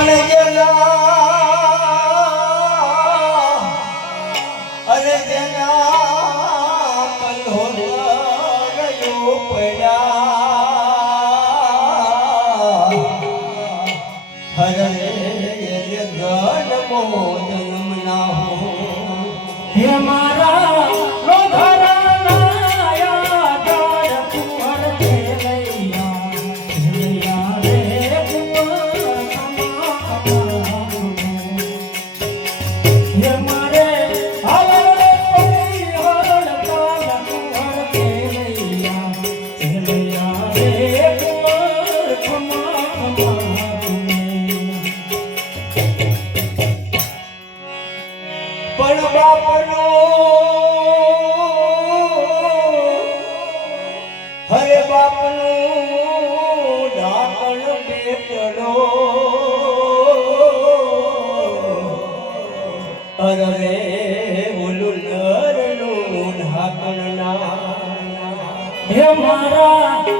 પણ જેના અરે જેના કલ્હોરયો પડ્યા હરે જન્મો જન્મ ના હો હે મારા પણ બાપનો હરે બાપનું ઢાંકણ બેટડો અરે ઓલું નરનું ઢાંકણ ના હે મારા